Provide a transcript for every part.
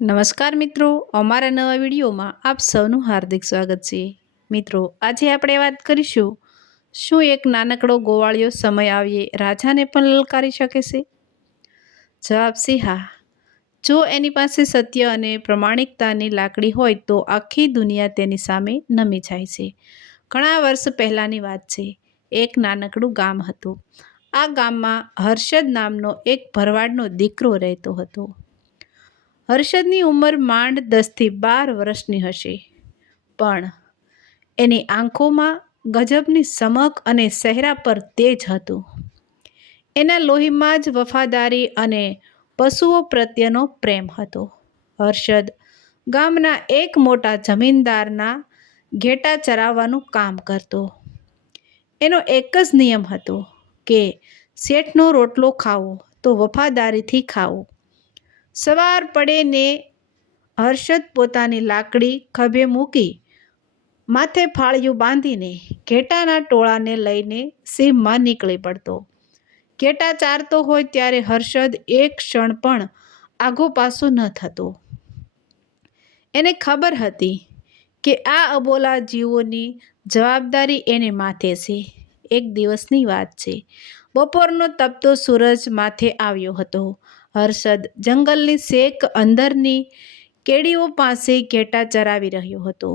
નમસ્કાર મિત્રો, અમારા નવા વિડીયોમાં આપ સૌનું હાર્દિક સ્વાગત છે। મિત્રો, આજે આપણે વાત કરીશું, શું એક નાનકડો ગોવાળિયો સમય આવ્યે રાજાને પણ લલકારી શકે છે? જવાબ છે હા। જો એની પાસે સત્ય અને પ્રમાણિકતાની લાકડી હોય તો આખી દુનિયા તેની સામે નમી જાય છે। ઘણા વર્ષ પહેલાંની વાત છે। એક નાનકડું ગામ હતું। આ ગામમાં હર્ષદ નામનો એક ભરવાડનો દીકરો રહેતો હતો। હર્ષદની ઉંમર માંડ 10 થી 12 વર્ષની હશે, પણ એની આંખોમાં ગજબની ચમક અને ચહેરા પર તેજ હતું। એના લોહીમાં જ વફાદારી અને પશુઓ પ્રત્યેનો પ્રેમ હતો। હર્ષદ ગામના એક મોટા જમીનદારના ઘેટા ચરાવવાનું કામ કરતો। એનો એક જ નિયમ હતો કે શેઠનો રોટલો ખાવો તો વફાદારીથી ખાવો। સવાર પડે ને હર્ષદ પોતાની લાકડી ખભે મૂકી, માથે ફાળિયું બાંધીને ઘેટાના ટોળાને લઈને સીમમાં નીકળી પડતો। ઘેટા ચારતો હોય ત્યારે હર્ષદ એક ક્ષણ પણ આઘો પાછો ન થતો। એને ખબર હતી કે આ અબોલા જીવોની જવાબદારી એને માથે છે। એક દિવસની વાત છે। બપોરનો તપતો સૂરજ માથે આવ્યો હતો। હર્ષદ જંગલની છેક અંદરની કેડીઓ પાસે ઘેટા ચરાવી રહ્યો હતો।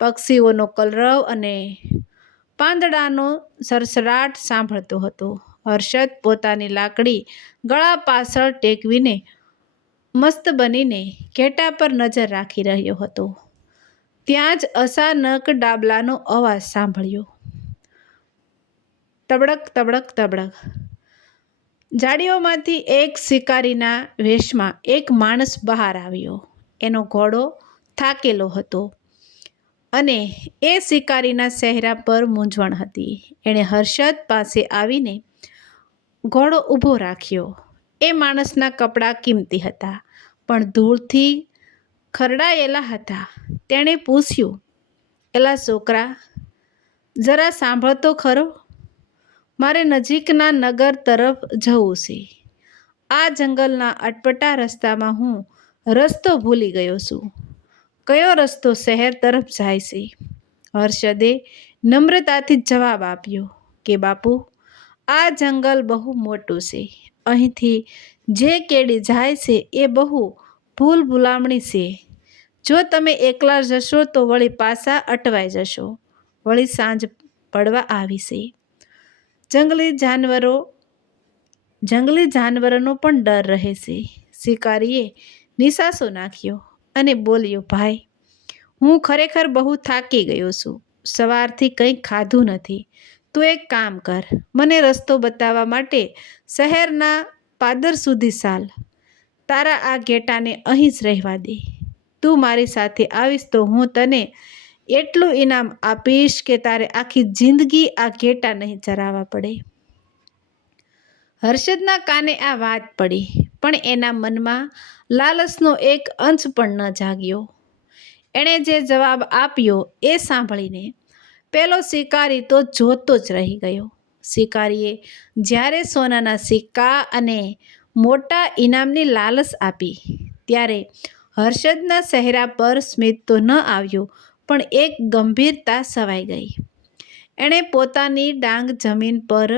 પક્ષીઓનો કલરવ અને પાંદડાનો સરસરાટ સાંભળતો હતો। હર્ષદ પોતાની લાકડી ગળા પાછળ ટેકવીને મસ્ત બનીને ઘેટા પર નજર રાખી રહ્યો હતો। ત્યાં જ અચાનક ડાબલાનો અવાજ સાંભળ્યો, તબડક તબડક તબડક। ઝાડીઓમાંથી એક શિકારીના વેશમાં એક માણસ બહાર આવ્યો। એનો ઘોડો થાકેલો હતો અને એ શિકારીના ચહેરા પર મૂંઝવણ હતી। એણે હર્ષદ પાસે આવીને ઘોડો ઊભો રાખ્યો। એ માણસના કપડાં કિંમતી હતા, પણ ધૂળથી ખરડાયેલા હતા। તેણે પૂછ્યું, એલા છોકરા, જરા સાંભળ તો ખરો, મારે નજીકના નગર તરફ જવું છે। આ જંગલના અટપટા રસ્તામાં હું રસ્તો ભૂલી ગયો છું। કયો રસ્તો શહેર તરફ જાય છે? હર્ષદે નમ્રતાથી જવાબ આપ્યો કે બાપુ, આ જંગલ બહુ મોટું છે। અહીંથી જે કેડી જાય છે એ બહુ ભૂલ ભૂલામણી છે। જો તમે એકલા જશો તો વળી પાછા અટવાઈ જશો। વળી સાંજ પડવા આવી છે। જંગલી જાનવરોનો પણ ડર રહે છે। શિકારીએ નિસાસો નાખ્યો અને બોલ્યો, ભાઈ, હું ખરેખર બહુ થાકી ગયો છું। સવારથી કંઈ ખાધું નથી। તું એક કામ કર, મને રસ્તો બતાવવા માટે શહેરના પાદર સુધી ચાલ। તારા આ ઘેટાને અહીં જ રહેવા દે। તું મારી સાથે આવીશ તો હું તને એટલું ઇનામ આપીશ કે તારે આખી જિંદગી આ ઘેટા નહીં ચરાવવા પડે। હર્ષદના કાને આ વાત પડી, પણ એના મનમાં લાલચનો એક અંશ પણ ન જાગ્યો। એણે જે જવાબ આપ્યો એ સાંભળીને પેલો શિકારી તો જોતો જ રહી ગયો। શિકારીએ જ્યારે સોનાના સિક્કા અને મોટા ઇનામની લાલચ આપી, ત્યારે હર્ષદના ચહેરા પર સ્મિત તો ન આવ્યું, પણ એક ગંભીરતા છવાઈ ગઈ। એણે પોતાની ડાંગ જમીન પર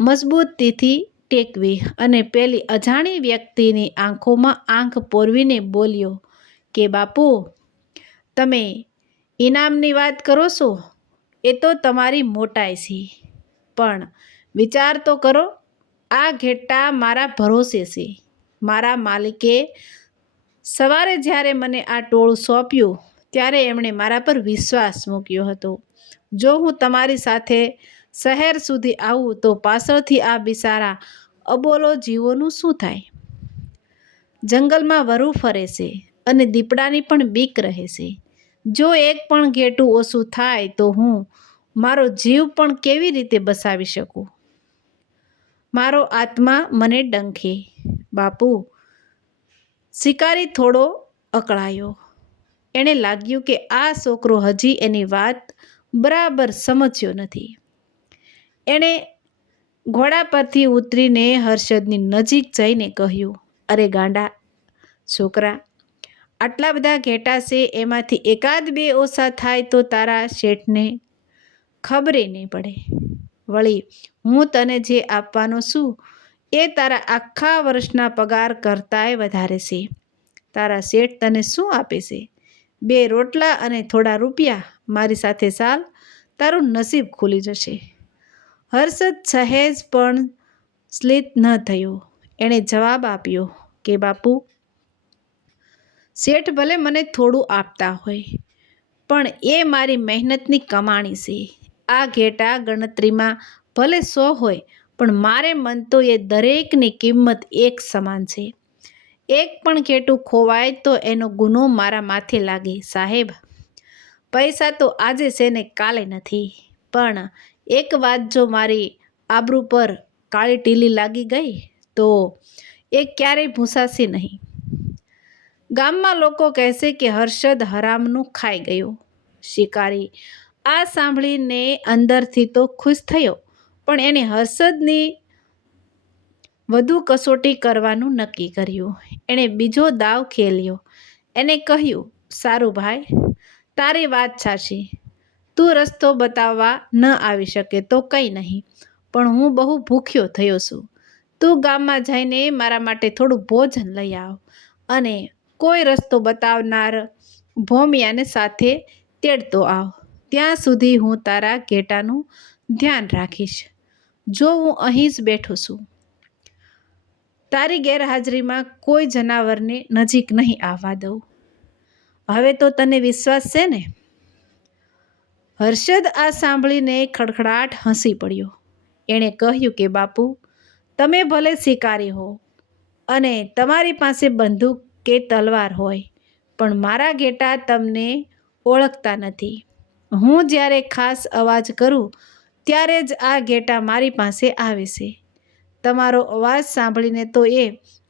મજબૂતીથી ટેકવી અને પેલી અજાણી વ્યક્તિની આંખોમાં આંખ પોરવીને બોલ્યો કે બાપુ, તમે ઇનામની વાત કરો છો એ તો તમારી મોટાઈ છે, પણ વિચાર તો કરો, આ ઘેટા મારા ભરોસે છે। મારા માલિકે સવારે જ્યારે મને આ ટોળું સોંપ્યું ત્યારે એમણે મારા પર વિશ્વાસ મૂક્યો હતો। જો હું તમારી સાથે શહેર સુધી આવું તો પાછળથી આ બિચારા અબોલો જીવોનું શું થાય? જંગલમાં વરુ ફરે છે અને દીપડાની પણ બીક રહે છે। જો એક પણ ઘેટું ઓછું થાય તો હું મારો જીવ પણ કેવી રીતે બચાવી શકું? મારો આત્મા મને ડંખે। બાપુ, શિકારી થોડો અકળાયો। એણે લાગ્યું કે આ છોકરો હજી એની વાત બરાબર સમજ્યો નથી। એણે ઘોડા પરથી ઉતરીને હર્ષદની નજીક જઈને કહ્યું, અરે ગાંડા, છોકરા: આટલા બધા ઘેટાં છે, એમાંથી એકાદ બે ઓછા થાય તો તારા શેઠને ખબરે નહીં પડે. વળી હું તને જે આપવાનો છું એ તારા આખા વર્ષના પગાર કરતાંય વધારે છે. તારા શેઠ તને શું આપે છે? 2 રોટલા અને થોડા રૂપિયા. મારી સાથે ચાલ, તારું નસીબ ખુલી જશે. હર્ષદ સહેજ પણ સ્મિત ન થયો. એણે જવાબ આપ્યો કે બાપુ, શેઠ ભલે મને થોડું આપતા હોય, પણ એ મારી મહેનતની કમાણી છે. આ ઘેટાં ગણતરીમાં ભલે 100 હોય, પણ મારે મન તો એ દરેકની કિંમત એક સમાન છે. એક પણ ઘેટું ખોવાય તો એનો ગુનો મારા માથે લાગે. સાહેબ, પૈસા તો આજે છે ને કાલે નથી, પણ એક વાત જો મારી આબરૂ પર કાળી ટીલી લાગી ગઈ તો એ ક્યારેય ભૂંસાશે નહીં. ગામમાં લોકો કહેશે કે હર્ષદ હરામનું ખાઈ ગયો. શિકારી આ સાંભળીને અંદરથી તો ખુશ થયો, પણ એણે હર્ષદની વધુ કસોટી કરવાનું નક્કી કર્યું. એણે બીજો દાવ ખેલ્યો. એને કહ્યું, સારું ભાઈ, તારી વાત સાચી. તું રસ્તો બતાવવા ન આવી શકે તો કંઈ નહીં, પણ હું બહુ ભૂખ્યો થયો છું. તું ગામમાં જઈને મારા માટે થોડું ભોજન લઈ આવ અને કોઈ રસ્તો બતાવનાર ભોમિયાને સાથે તેડતો આવ. ત્યાં સુધી હું તારા ઘેટાનું ધ્યાન રાખીશ. જો હું અહીં જ બેઠો છું. તારી ગેરહાજરીમાં કોઈ જનાવરને નજીક નહીં આવવા દઉં. હવે તો તને વિશ્વાસ છે ને? હર્ષદ આ સાંભળીને ખડખડાટ હસી પડ્યો. એણે કહ્યું કે બાપુ, તમે ભલે શિકારી હો અને તમારી પાસે બંદૂક કે તલવાર હોય, પણ મારા ઘેટાં તમને ઓળખતા નથી. હું જ્યારે ખાસ અવાજ કરું ત્યારે જ આ ઘેટાં મારી પાસે આવે છે. તમારો અવાજ સાંભળીને તો એ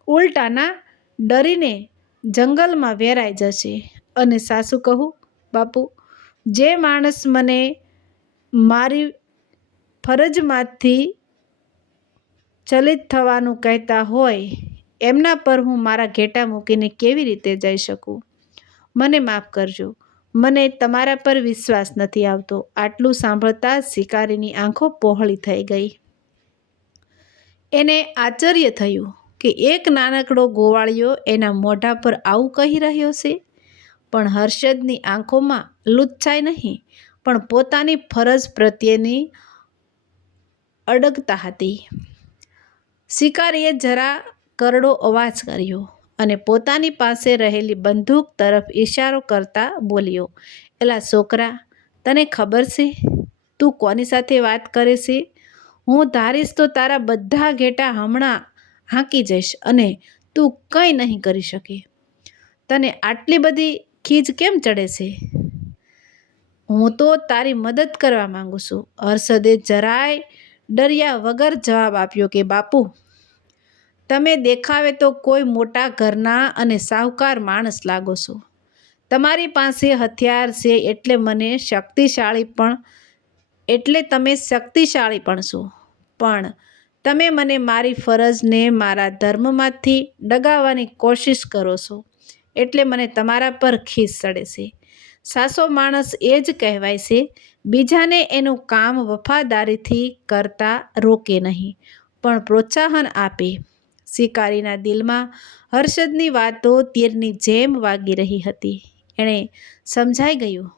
ઉલટાના ડરીને જંગલમાં વેરાઈ જશે. અને સાસુ કહું બાપુ, જે માણસ મને મારી ફરજમાંથી ચલિત થવાનું કહેતા હોય, એમના પર હું મારા ઘેટાં મૂકીને કેવી રીતે જઈ શકું? મને માફ કરજો, મને તમારા પર વિશ્વાસ નથી આવતો. આટલું સાંભળતા શિકારીની આંખો પહોળી થઈ ગઈ. એને આશ્ચર્ય થયું કે એક નાનકડો ગોવાળિયો એના મોઢા પર આવું કહી રહ્યો છે. પણ હર્ષદની આંખોમાં લુચ્ચાઈ નહીં, પણ પોતાની ફરજ પ્રત્યેની અડગતા હતી. શિકારીએ જરા કરડો અવાજ કર્યો અને પોતાની પાસે રહેલી બંદૂક તરફ ઇશારો કરતા બોલ્યો, એલા છોકરા, તને ખબર છે તું કોની સાથે વાત કરે છે? હું ધારીશ તો તારા બધા ઘેટાં હમણાં હાંકી જઈશ અને તું કંઈ નહીં કરી શકે. તને આટલી બધી ખીજ કેમ ચડે છે? હું તો તારી મદદ કરવા માંગુ છું. હર્ષદે જરાય ડર્યા વગર જવાબ આપ્યો કે બાપુ, તમે દેખાવે તો કોઈ મોટા ઘરના અને સાહુકાર માણસ લાગો છો. તમારી પાસે હથિયાર છે એટલે તમે શક્તિશાળી પણ છો. પણ તમે મને મારી ફરજને મારા ધર્મમાંથી ડગાવવાની કોશિશ કરો છો, એટલે મને તમારા પર ખીસ ચડે છે. સાચો માણસ એ જ કહેવાય છે, બીજાને એનું કામ વફાદારીથી કરતા રોકે નહીં, પણ પ્રોત્સાહન આપે. શિકારીના દિલમાં હર્ષદની વાતો તીરની જેમ વાગી રહી હતી. એણે સમજાઈ ગયું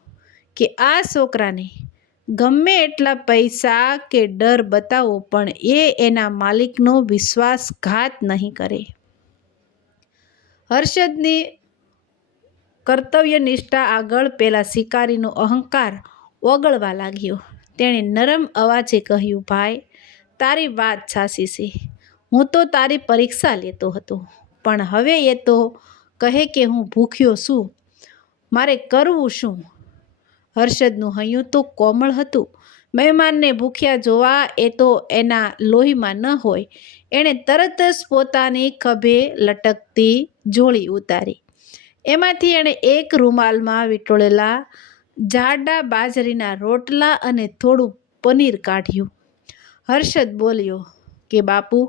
કે આ છોકરાને ગમે એટલા પૈસા કે ડર બતાવો, પણ એ એના માલિકનો વિશ્વાસઘાત નહીં કરે. હર્ષદની કર્તવ્યનિષ્ઠા આગળ પેલા શિકારીનો અહંકાર ઓગળવા લાગ્યો. તેણે નરમ અવાજે કહ્યું, ભાઈ, તારી વાત સાચી છે. હું તો તારી પરીક્ષા લેતો હતો, પણ હવે એ તો કહે કે હું ભૂખ્યો છું. મારે કરવું શું? હર્ષદનું હૈયું તો કોમળ હતું. મહેમાનને ભૂખ્યા જોવા એ તો એના લોહીમાં ન હોય. એણે તરત જ પોતાની ખભે લટકતી જોળી ઉતારી. એમાંથી એણે એક રૂમાલમાં વીંટળેલા જાડા બાજરીના રોટલા અને થોડું પનીર કાઢ્યું. હર્ષદ બોલ્યો કે બાપુ,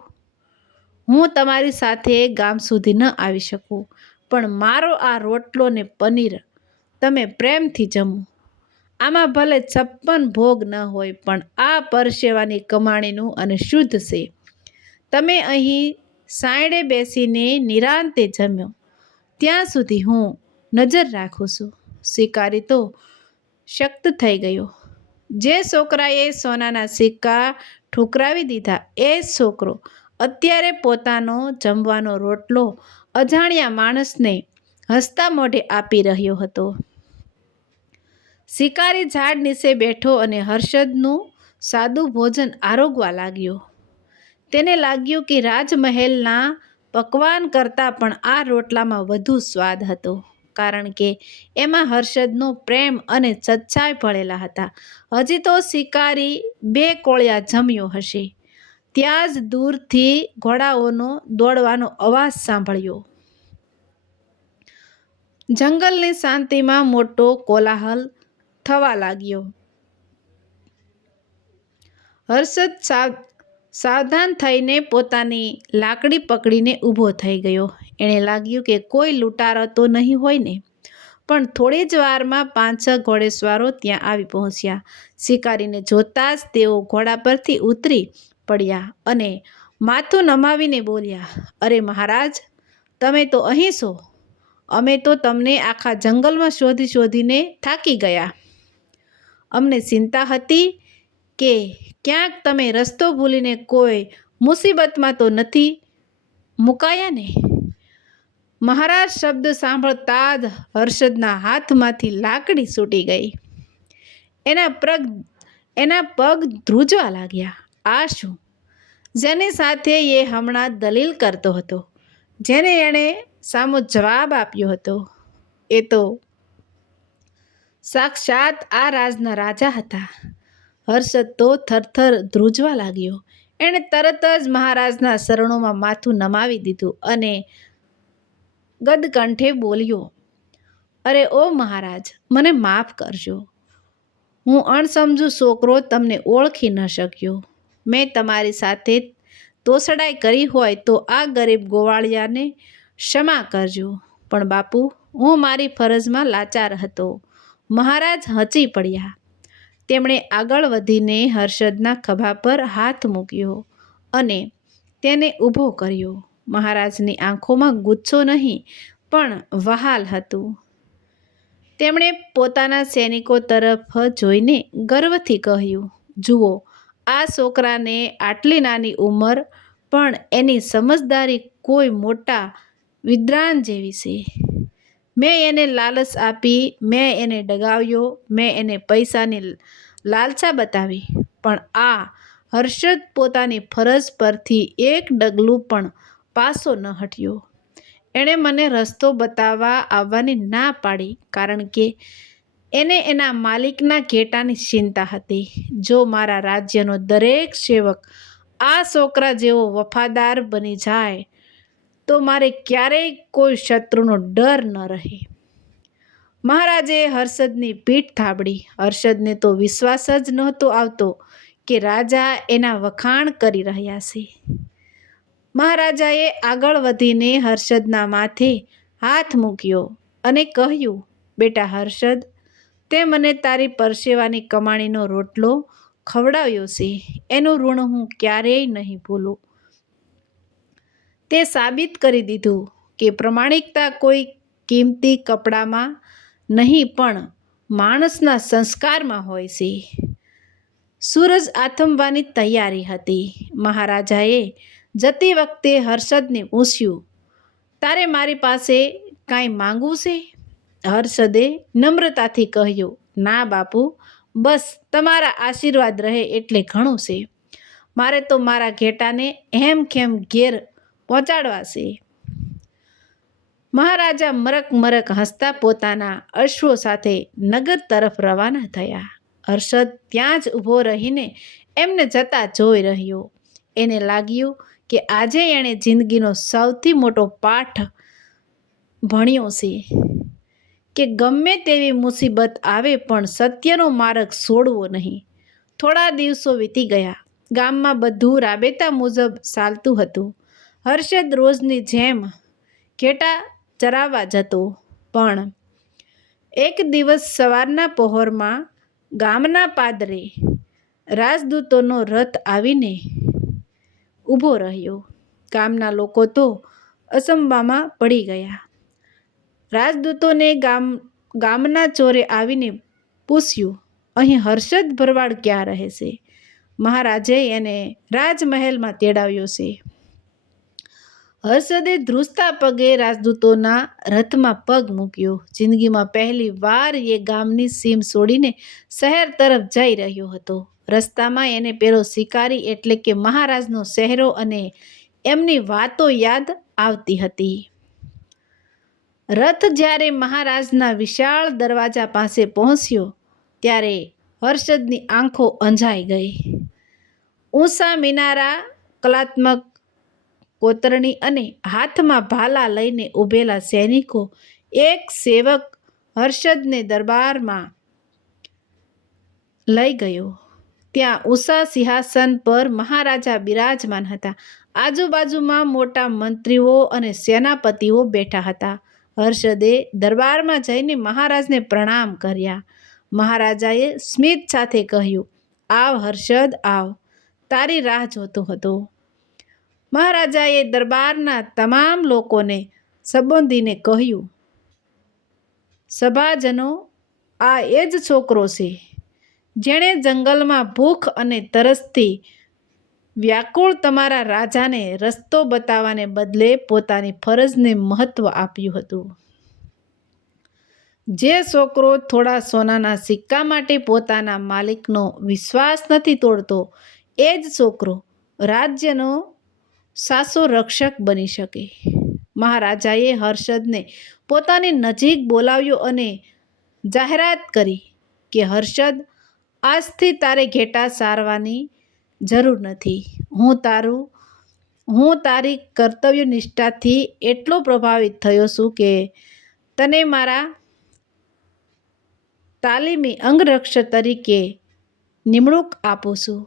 હું તમારી સાથે ગામ સુધી ન આવી શકું, પણ મારો આ રોટલો ને પનીર તમે પ્રેમથી જમો. આમાં ભલે 56 ભોગ ન હોય, પણ આ પરસેવાની કમાણીનું અને શુદ્ધ છે. તમે અહીં સાંયડે બેસીને નિરાંતે જમ્યો ત્યાં સુધી હું નજર રાખું છું. શિકારી તો શક્ત થઈ ગયો. જે છોકરાએ સોનાના સિક્કા ઠુકરાવી દીધા એ છોકરો અત્યારે પોતાનો જમવાનો રોટલો અજાણ્યા માણસને હસતા મોઢે આપી રહ્યો હતો. શિકારી ઝાડ નીચે બેઠો અને હર્ષદનું સાદું ભોજન આરોગવા લાગ્યો. તેને લાગ્યું કે રાજમહેલના પકવાન કરતાં પણ આ રોટલામાં વધુ સ્વાદ હતો, કારણ કે એમાં હર્ષદનો પ્રેમ અને સચ્ચાઈ ભળેલા હતા. હજી તો શિકારી 2 કોળિયા જમ્યો હશે ત્યાં જ દૂરથી ઘોડાઓનો દોડવાનો અવાજ સાંભળ્યો. જંગલની શાંતિમાં મોટો કોલાહલ થવા લાગ્યો. હર્ષદ સાવધાન થઈને પોતાની લાકડી પકડીને ઊભો થઈ ગયો. એણે લાગ્યું કે કોઈ લૂંટારો તો નહીં હોય ને? પણ થોડી જ વારમાં 5-6 ઘોડેસવારો ત્યાં આવી પહોંચ્યા. શિકારીને જોતાં જ તેઓ ઘોડા પરથી ઉતરી પડ્યા અને માથું નમાવીને બોલ્યા, અરે મહારાજ, તમે તો અહીં છો. અમે તો તમને આખા જંગલમાં શોધી શોધીને થાકી ગયા. અમને ચિંતા હતી કે ક્યાંક તમે રસ્તો ભૂલીને કોઈ મુસીબતમાં તો નથી મુકાયા ને? મહારાજ શબ્દ સાંભળતા જ હર્ષદના હાથમાંથી લાકડી છૂટી ગઈ. એના પગ ધ્રુજવા લાગ્યા. આ શું? જેની સાથે એ હમણાં દલીલ કરતો હતો, જેને એણે સામો જવાબ આપ્યો હતો, એ તો સાક્ષાત આ રાજના રાજા હતા. હર્ષદ તો થરથર ધ્રુજવા લાગ્યો. એણે તરત જ મહારાજના ચરણોમાં માથું નમાવી દીધું અને ગદકંઠે બોલ્યો, અરે ઓ મહારાજ, મને માફ કરજો. હું અણસમજુ છોકરો તમને ઓળખી ન શક્યો. મેં તમારી સાથે તોછડાઈ કરી હોય તો આ ગરીબ ગોવાળિયાને ક્ષમા કરજો. પણ બાપુ, હું મારી ફરજમાં લાચાર હતો. મહારાજ હચી પડ્યા. તેમણે આગળ વધીને હર્ષદના ખભા પર હાથ મૂક્યો અને તેને ઊભો કર્યો. મહારાજની આંખોમાં ગુસ્સો નહીં, પણ વહાલ હતું. તેમણે પોતાના સૈનિકો તરફ જોઈને ગર્વથી કહ્યું, જુઓ, આ છોકરાને આટલી નાની ઉંમર, પણ એની સમજદારી કોઈ મોટા વિદ્વાન જેવી છે. મેં એને લાલચ આપી, મેં એને ડગાવ્યો, મેં એને પૈસાની લાલસા બતાવી, પણ આ હર્ષદ પોતાની ફરજ પરથી એક ડગલું પણ પાછો ન હટ્યો. એણે મને રસ્તો બતાવવા આવવાની ના પાડી, કારણ કે એને એના માલિકના ઘેટાની ચિંતા હતી. જો મારા રાજ્યનો દરેક સેવક આ છોકરા જેવો વફાદાર બની જાય તો મારે ક્યારેય કોઈ શત્રુનો ડર ન રહે. મહારાજે હર્ષદની પીઠ થાબડી. હર્ષદને તો વિશ્વાસ જ નહોતો આવતો કે રાજા એના વખાણ કરી રહ્યા છે. મહારાજાએ આગળ વધીને હર્ષદના માથે હાથ મૂક્યો અને કહ્યું, બેટા હર્ષદ, તે મને તારી પરસેવાની કમાણીનો રોટલો ખવડાવ્યો છે, એનું ઋણ હું ક્યારેય નહીં ભૂલું. તે સાબિત કરી દીધું કે પ્રમાણિકતા કોઈ કિંમતી કપડામાં નહીં, પણ માણસના સંસ્કારમાં હોય છે. સૂરજ આથમવાની તૈયારી હતી. મહારાજાએ જતી વખતે હર્ષદને પૂછ્યું, તારે મારી પાસે કાંઈ માંગવું છે? હર્ષદે નમ્રતાથી કહ્યું, ના બાપુ, બસ તમારા આશીર્વાદ રહે એટલે ઘણું છે. મારે તો મારા ઘેટાને હેમખેમ ઘેર પહોંચાડવા છે. મહારાજા મરક મરક હસતા પોતાના અશ્વો સાથે નગર તરફ રવાના થયા. હર્ષદ ત્યાં જ ઊભો રહીને એમને જતા જોઈ રહ્યો. એને લાગ્યું કે આજે એણે જિંદગીનો સૌથી મોટો પાઠ ભણ્યો છે કે ગમે તેવી મુસીબત આવે પણ સત્યનો માર્ગ છોડવો નહીં. થોડા દિવસો વીતી ગયા. ગામમાં બધું રાબેતા મુજબ ચાલતું હતું. હર્ષદ રોજની જેમ ઘેટા ચરાવવા જતો. પણ એક દિવસ સવારના પહોરમાં ગામના પાદરે રાજદૂતોનો રથ આવીને ઊભો રહ્યો. ગામના લોકો તો અસંભામાં પડી ગયા. રાજદૂતોને ગામના ચોરે આવીને પૂછ્યું, અહીં હર્ષદ ભરવાડ ક્યાં રહે છે? મહારાજે એને રાજમહેલમાં તેડાવ્યો છે. હર્ષદે ધ્રુજતા પગે રાજદૂતોના રથમાં પગ મૂક્યો. જિંદગીમાં પહેલી વાર એ ગામની સીમ છોડીને શહેર તરફ જઈ રહ્યો હતો. રસ્તામાં એને પેલો શિકારી એટલે કે મહારાજનો ચહેરો અને એમની વાતો યાદ આવતી હતી. રથ જ્યારે મહારાજના વિશાળ દરવાજા પાસે પહોંચ્યો ત્યારે હર્ષદની આંખો અંજાઈ ગઈ. ઊંચા મિનારા, કલાત્મક કોતરણી અને હાથમાં ભાલા લઈને ઊભેલા સૈનિકો. એક સેવક હર્ષદને દરબારમાં લઈ ગયો. ત્યાં ઊંચા સિંહાસન પર મહારાજા બિરાજમાન હતા. આજુબાજુમાં મોટા મંત્રીઓ અને સેનાપતિઓ બેઠા હતા. હર્ષદે દરબારમાં જઈને મહારાજને પ્રણામ કર્યા. મહારાજાએ સ્મિત સાથે કહ્યું, આવ હર્ષદ, આવ, તારી રાહ જોતો હતો. મહારાજાએ દરબારના તમામ લોકોને સંબોધીને કહ્યું, સભાજનો, આ એ જ છોકરો છે જેણે જંગલમાં ભૂખ અને તરસથી વ્યાકુળ તમારા રાજાને રસ્તો બતાવવાને બદલે પોતાની ફરજને મહત્વ આપ્યું હતું. જે છોકરો થોડા સોનાના સિક્કા માટે પોતાના માલિકનો વિશ્વાસ નથી તોડતો, એ જ છોકરો રાજ્યનો સાચો રક્ષક બની શકે. મહારાજાએ હર્ષદને પોતાની નજીક બોલાવ્યો અને જાહેરાત કરી કે હર્ષદ, આજથી તારે ઘેટા સારવાની જરૂર નથી. હું તારી કર્તવ્ય નિષ્ઠાથી એટલો પ્રભાવિત થયો છું કે તને મારા તાલીમી અંગરક્ષક તરીકે નિમણૂક આપું છું.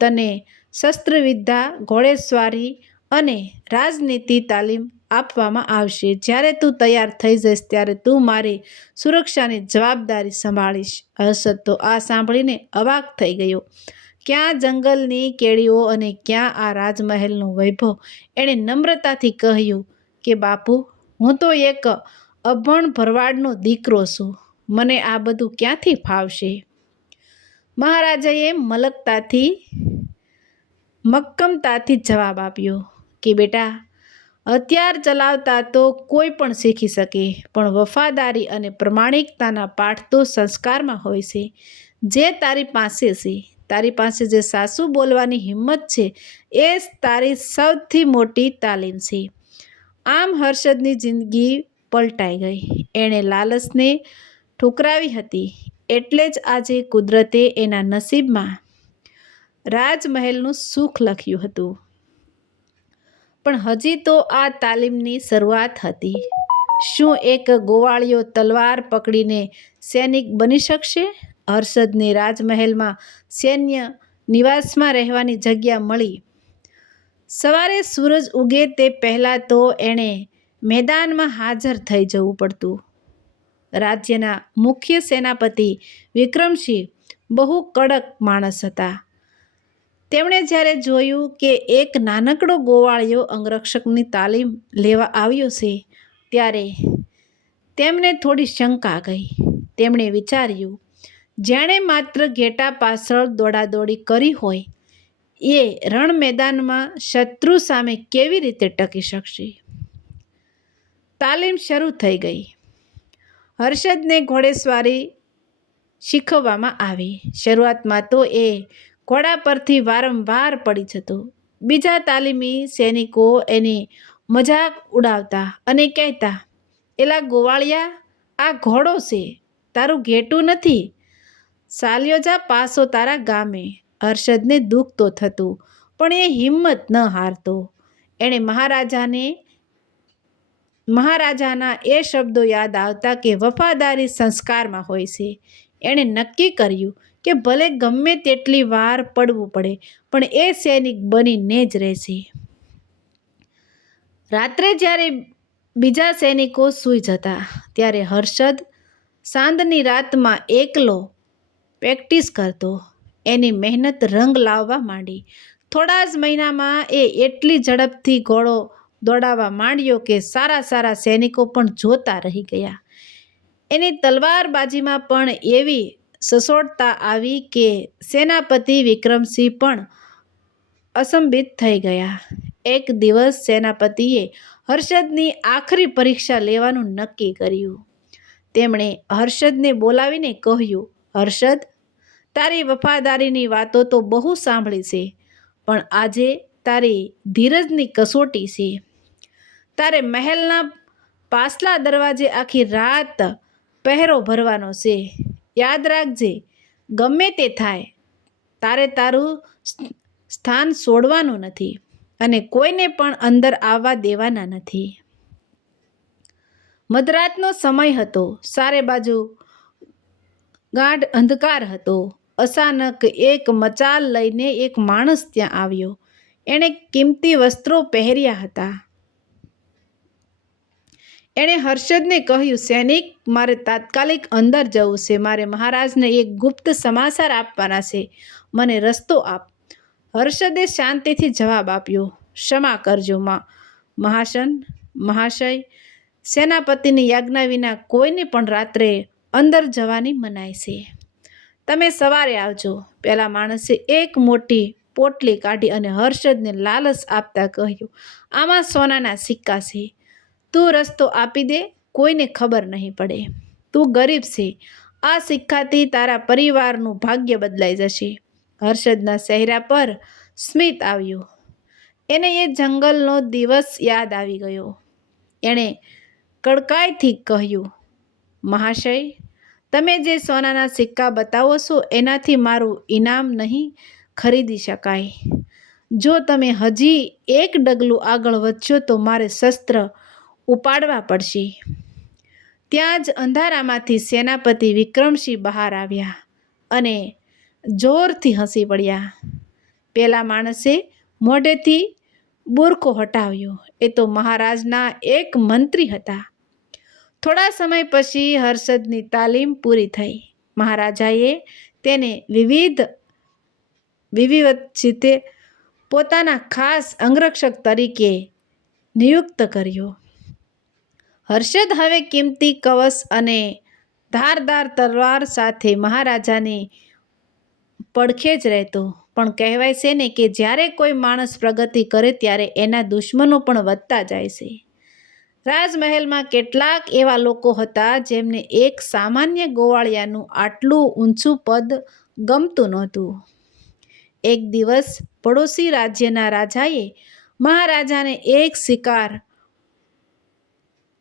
તને શસ્ત્રવિદ્યા, ઘોડેસવારી અને રાજનીતિ તાલીમ આપવામાં આવશે. જ્યારે તું તૈયાર થઈ જઈશ ત્યારે તું મારી સુરક્ષાની જવાબદારી સંભાળીશ. હર્ષદ તો આ સાંભળીને અવાક થઈ ગયો. ક્યાં જંગલની કેડીઓ અને ક્યાં આ રાજમહેલનો વૈભવ. એણે નમ્રતાથી કહ્યું કે બાપુ, હું તો એક અભણ ભરવાડનો દીકરો છું. મને આ બધું ક્યાંથી ફાવશે? મહારાજાએ મક્કમતાથી જવાબ આપ્યો કે બેટા, હથિયાર ચલાવતા તો કોઈ પણ શીખી શકે, પણ વફાદારી અને પ્રમાણિકતાના પાઠ તો સંસ્કારમાં હોય છે, જે તારી પાસે છે. તારી પાસે જે સાચું બોલવાની હિંમત છે, એ જ તારી સૌથી મોટી તાલીમ છે. આમ હર્ષદની જિંદગી પલટાઈ ગઈ. એણે લાલચને ઠુકરાવી હતી, એટલે જ આજે કુદરતે એના નસીબમાં રાજમહેલનું સુખ લખ્યું હતું. પણ હજી તો આ તાલીમની શરૂઆત હતી. શું એક ગોવાળિયો તલવાર પકડીને સૈનિક બની શકશે? હર્ષદને રાજમહેલમાં સૈન્ય નિવાસમાં રહેવાની જગ્યા મળી. સવારે સૂરજ ઉગે તે પહેલાં તો એણે મેદાનમાં હાજર થઈ જવું પડતું. રાજ્યના મુખ્ય સેનાપતિ વિક્રમસિંહ બહુ કડક માણસ હતા. તેમણે જ્યારે જોયું કે એક નાનકડો ગોવાળિયો અંગરક્ષકની તાલીમ લેવા આવ્યો છે, ત્યારે તેમને થોડી શંકા ગઈ. તેમણે વિચાર્યું, જેણે માત્ર ઘેટા પાછળ દોડાદોડી કરી હોય, એ રણ મેદાનમાં શત્રુ સામે કેવી રીતે ટકી શકશે? તાલીમ શરૂ થઈ ગઈ. હર્ષદને ઘોડેસવારી શીખવવામાં આવી. શરૂઆતમાં તો એ ઘોડા પરથી વારંવાર પડી જતો. બીજા તાલીમી સૈનિકો એની મજાક ઉડાવતા અને કહેતા, એલા ગોવાળિયા, આ ઘોડો છે, તારું ઘેટું નથી. ચાલ્યો જા પાછો તારા ગામે. હર્ષદને દુઃખ તો થતું, પણ એ હિંમત ન હારતો. એણે મહારાજાના એ શબ્દો યાદ આવતા કે વફાદારી સંસ્કારમાં હોય છે. એણે નક્કી કર્યું કે ભલે ગમે તેટલી વાર પડવું પડે, પણ એ સૈનિક બનીને જ રહેશે. રાત્રે જ્યારે બીજા સૈનિકો સૂઈ જતા ત્યારે હર્ષદ સાંજની રાતમાં એકલો પ્રેક્ટિસ કરતો. એની મહેનત રંગ લાવવા માંડી. થોડા જ મહિનામાં એ એટલી ઝડપથી ઘોડો દોડાવવા માંડ્યો કે સારા સૈનિકો પણ જોતા રહી ગયા. એની તલવારબાજીમાં પણ એવી સચોટતા આવી કે સેનાપતિ વિક્રમસિંહ પણ અચંબિત થઈ ગયા. એક દિવસ સેનાપતિએ હર્ષદની આખરી પરીક્ષા લેવાનું નક્કી કર્યું. તેમણે હર્ષદને બોલાવીને કહ્યું, હર્ષદ, તારી વફાદારીની વાતો તો બહુ સાંભળી છે, પણ આજે તારી ધીરજની કસોટી છે. તારે મહેલના પાછલા દરવાજે આખી રાત પહેરો ભરવાનો છે. યાદ રાખજે, ગમે તે થાય, તારે તારું સ્થાન છોડવાનું નથી અને કોઈને પણ અંદર આવવા દેવાના નથી. મધરાતનો સમય હતો. ચારે બાજુ ગાઢ અંધકાર હતો. અચાનક એક મચાલ લઈને એક માણસ ત્યાં આવ્યો. એણે કિંમતી વસ્ત્રો પહેર્યા હતા. એણે હર્ષદને કહ્યું, સૈનિક, મારે તાત્કાલિક અંદર જવું છે. મારે મહારાજને એક ગુપ્ત સમાચાર આપવાના છે. મને રસ્તો આપ. હર્ષદે શાંતિથી જવાબ આપ્યો, ક્ષમા કરજો મહાશય, સેનાપતિની આજ્ઞા વિના કોઈને પણ રાત્રે અંદર જવાની મનાઈ છે. તમે સવારે આવજો. પેલા માણસે એક મોટી પોટલી કાઢી અને હર્ષદને લાલચ આપતા કહ્યું, આમાં સોનાના સિક્કા છે. તું રસ્તો આપી દે, કોઈને ખબર નહીં પડે. તું ગરીબ છે. આ સિક્કાથી તારા પરિવારનું ભાગ્ય બદલાઈ જશે. હર્ષદના ચહેરા પર સ્મિત આવ્યું. એને એ જંગલનો દિવસ યાદ આવી ગયો. એણે કડકાઈથી કહ્યું, મહાશય, તમે જે સોનાના સિક્કા બતાવો છો એનાથી મારું ઇનામ નહીં ખરીદી શકાય. જો તમે હજી એક ડગલું આગળ વધશો તો મારે શસ્ત્ર ઉપાડવા પડશે. ત્યાં જ અંધારામાંથી સેનાપતિ વિક્રમસિંહ બહાર આવ્યા અને જોરથી હસી પડ્યા. પેલા માણસે મોઢેથી બુરખો હટાવ્યો. એ તો મહારાજના એક મંત્રી હતા. થોડા સમય પછી હર્ષદની તાલીમ પૂરી થઈ. મહારાજાએ તેને વિધિવત પોતાના ખાસ અંગરક્ષક તરીકે નિયુક્ત કર્યો. હર્ષદ હવે કિંમતી કવચ અને ધારદાર તલવાર સાથે મહારાજાની પડખે જ રહેતો. પણ કહેવાય છે ને કે જ્યારે કોઈ માણસ પ્રગતિ કરે ત્યારે એના દુશ્મનો પણ વધતા જાય છે. રાજમહેલમાં કેટલાક એવા લોકો હતા જેમને એક સામાન્ય ગોવાળિયાનું આટલું ઊંચું પદ ગમતું નહોતું. એક દિવસ પડોશી રાજ્યના રાજાએ મહારાજાને એક શિકાર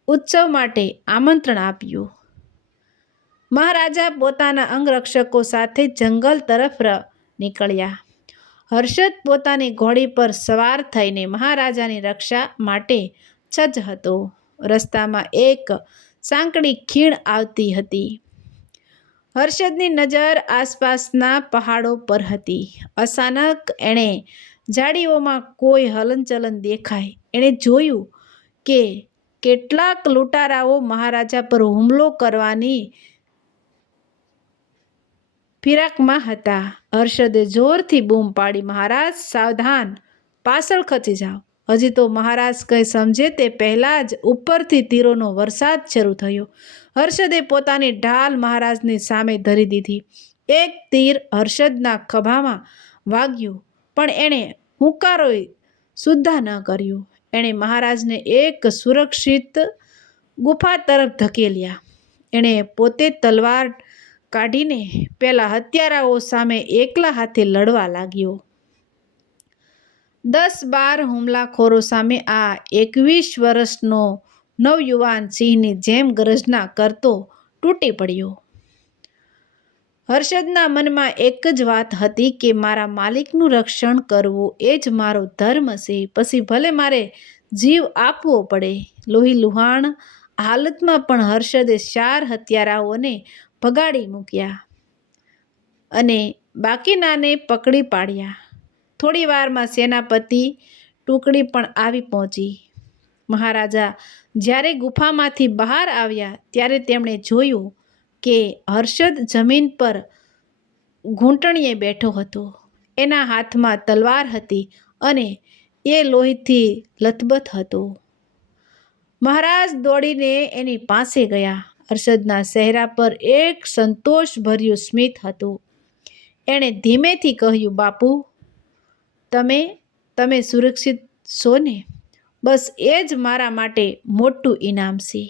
ઉત્સવ માટે આમંત્રણ આપ્યું. મહારાજા પોતાના અંગરક્ષકો સાથે જંગલ તરફ નીકળ્યા. હર્ષદ પોતાની ઘોડી પર સવાર થઈને મહારાજાની રક્ષા માટે સજ્જ હતો. રસ્તામાં એક સાંકડી ખીણ આવતી હતી. હર્ષદની નજર આસપાસના પહાડો પર હતી. અચાનક એણે ઝાડીઓમાં કોઈ હલનચલન દેખાય. એણે જોયું કે કેટલાક લૂંટારાઓ મહારાજા પર હુમલો કરવાની ફિરાકમાં હતા. હર્ષદે જોરથી બૂમ પાડી, મહારાજ, સાવધાન, પાછળ ખસી જાઓ. હજી તો મહારાજ કંઈ સમજે તે પહેલાં જ ઉપરથી તીરોનો વરસાદ શરૂ થયો. હર્ષદે પોતાની ઢાલ મહારાજની સામે ધરી દીધી. એક તીર હર્ષદના ખભામાં વાગ્યું, પણ એણે હુંકારો સુદ્ધા ન કર્યો. એણે મહારાજને એક સુરક્ષિત ગુફા તરફ ધકેલ્યા. એણે પોતે તલવાર કાઢીને પેલા હત્યારાઓ સામે એકલા હાથે લડવા લાગ્યો. 10-12 હુમલાખોરો સામે આ 21 વર્ષનો નવયુવાન સિંહની જેમ ગર્જના કરતો તૂટી પડ્યો. હર્ષદના મનમાં એક જ વાત હતી કે મારા માલિકનું રક્ષણ કરવું એ જ મારો ધર્મ છે. પછી ભલે મારે જીવ આપવો પડે. લોહીલુહાણ હાલતમાં પણ હર્ષદે 4 હત્યારાઓને ભગાડી મૂક્યા અને બાકીનાને પકડી પાડ્યા. થોડી વારમાં સેનાપતિ ટુકડી પણ આવી પહોંચી. મહારાજા જ્યારે ગુફામાંથી બહાર આવ્યા ત્યારે તેમણે જોયું કે હર્ષદ જમીન પર ઘૂંટણીએ બેઠો હતો. એના હાથમાં તલવાર હતી અને એ લોહીથી લથબથ હતો. મહારાજ દોડીને એની પાસે ગયા. હર્ષદના ચહેરા પર એક સંતોષભર્યું સ્મિત હતું. એણે ધીમેથી કહ્યું, બાપુ, તમે સુરક્ષિત છો ને? બસ એ જ મારા માટે મોટું ઇનામ છે.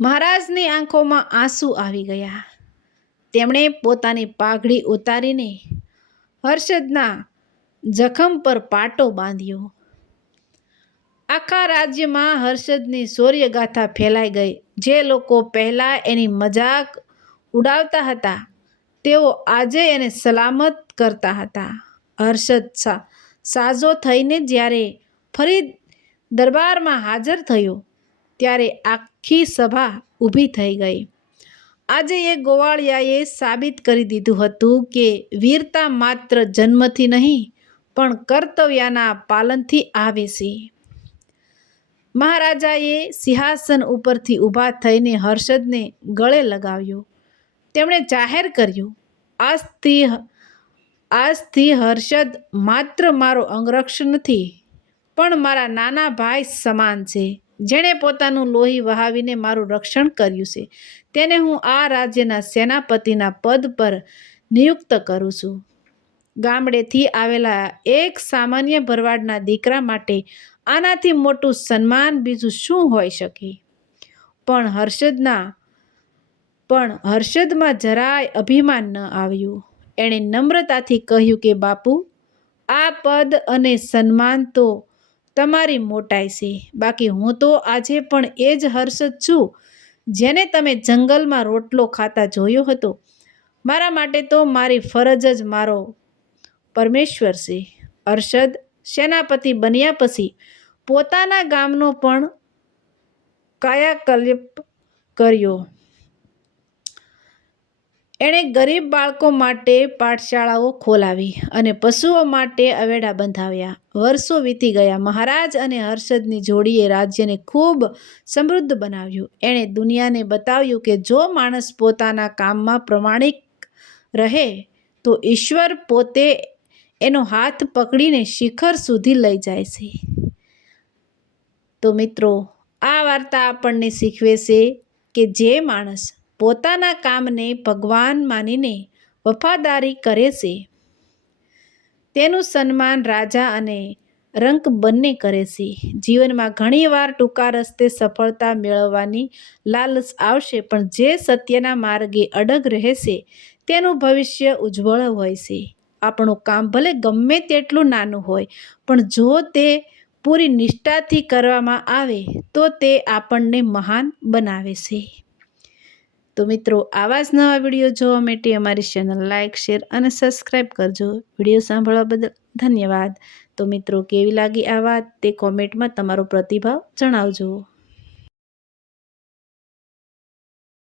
મહારાજની આંખોમાં આંસુ આવી ગયા. તેમણે પોતાની પાઘડી ઉતારીને હર્ષદના જખમ પર પાટો બાંધ્યો. આખા રાજ્યમાં હર્ષદની શૌર્યગાથા ફેલાઈ ગઈ. જે લોકો પહેલાં એની મજાક ઉડાવતા હતા તેઓ આજે એને સલામત કરતા હતા. હર્ષદ સાજો થઈને જ્યારે ફરી દરબારમાં હાજર થયો ત્યારે આખી સભા ઊભી થઈ ગઈ. આજે એ ગોવાળિયાએ સાબિત કરી દીધું હતું કે વીરતા માત્ર જન્મથી નહીં પણ કર્તવ્યના પાલનથી આવે છે. મહારાજાએ સિંહાસન ઉપરથી ઊભા થઈને હર્ષદને ગળે લગાવ્યો. તેમણે જાહેર કર્યું, આજથી હર્ષદ માત્ર મારો અંગરક્ષક નથી પણ મારા નાના ભાઈ સમાન છે. જેણે પોતાનું લોહી વહાવીને મારું રક્ષણ કર્યું છે તેને હું આ રાજ્યના સેનાપતિના પદ પર નિયુક્ત કરું છું. ગામડેથી આવેલા એક સામાન્ય ભરવાડના દીકરા માટે આનાથી મોટું સન્માન બીજું શું હોઈ શકે? પણ હર્ષદમાં જરાય અભિમાન ન આવ્યું. એણે નમ્રતાથી કહ્યું કે બાપુ, આ પદ અને સન્માન તો તમારી મોટાઈ છે. બાકી હું તો આજે પણ એ જ હર્ષદ છું જેને તમે જંગલમાં રોટલો ખાતા જોયો હતો. મારા માટે તો મારી ફરજ જ મારો પરમેશ્વર છે. હર્ષદ સેનાપતિ બન્યા પછી પોતાના ગામનો પણ કાયાકલ્પ કર્યો. એણે ગરીબ બાળકો માટે પાઠશાળાઓ ખોલાવી અને પશુઓ માટે અવેડા બંધાવ્યા. વર્ષો વીતી ગયા. મહારાજ અને હર્ષદની જોડીએ રાજ્યને ખૂબ સમૃદ્ધ બનાવ્યું. એણે દુનિયાને બતાવ્યું કે જો માણસ પોતાના કામમાં પ્રમાણિક રહે તો ઈશ્વર પોતે એનો હાથ પકડીને શિખર સુધી લઈ જાય છે. તો મિત્રો, આ વાર્તા આપણને શીખવે છે કે જે માણસ પોતાના કામને ભગવાન માનીને વફાદારી કરે છે તેનું સન્માન રાજા અને રંક બંને કરે છે. જીવનમાં ઘણીવાર ટૂંકા રસ્તે સફળતા મેળવવાની લાલચ આવશે પણ જે સત્યના માર્ગે અડગ રહેશે તેનું ભવિષ્ય ઉજ્જવળ હોય છે. આપણું કામ ભલે ગમે તેટલું નાનું હોય પણ જો તે પૂરી નિષ્ઠાથી કરવામાં આવે તો તે આપણને મહાન બનાવે છે. તો મિત્રો, આવા જ નવા વિડીયો જોવા માટે અમારી ચેનલ લાઇક, શેર અને સબસ્ક્રાઈબ કરજો. વિડીયો સાંભળવા બદલ ધન્યવાદ. તો મિત્રો, કેવી લાગી આ વાત તે કોમેન્ટમાં તમારો પ્રતિભાવ જણાવજો.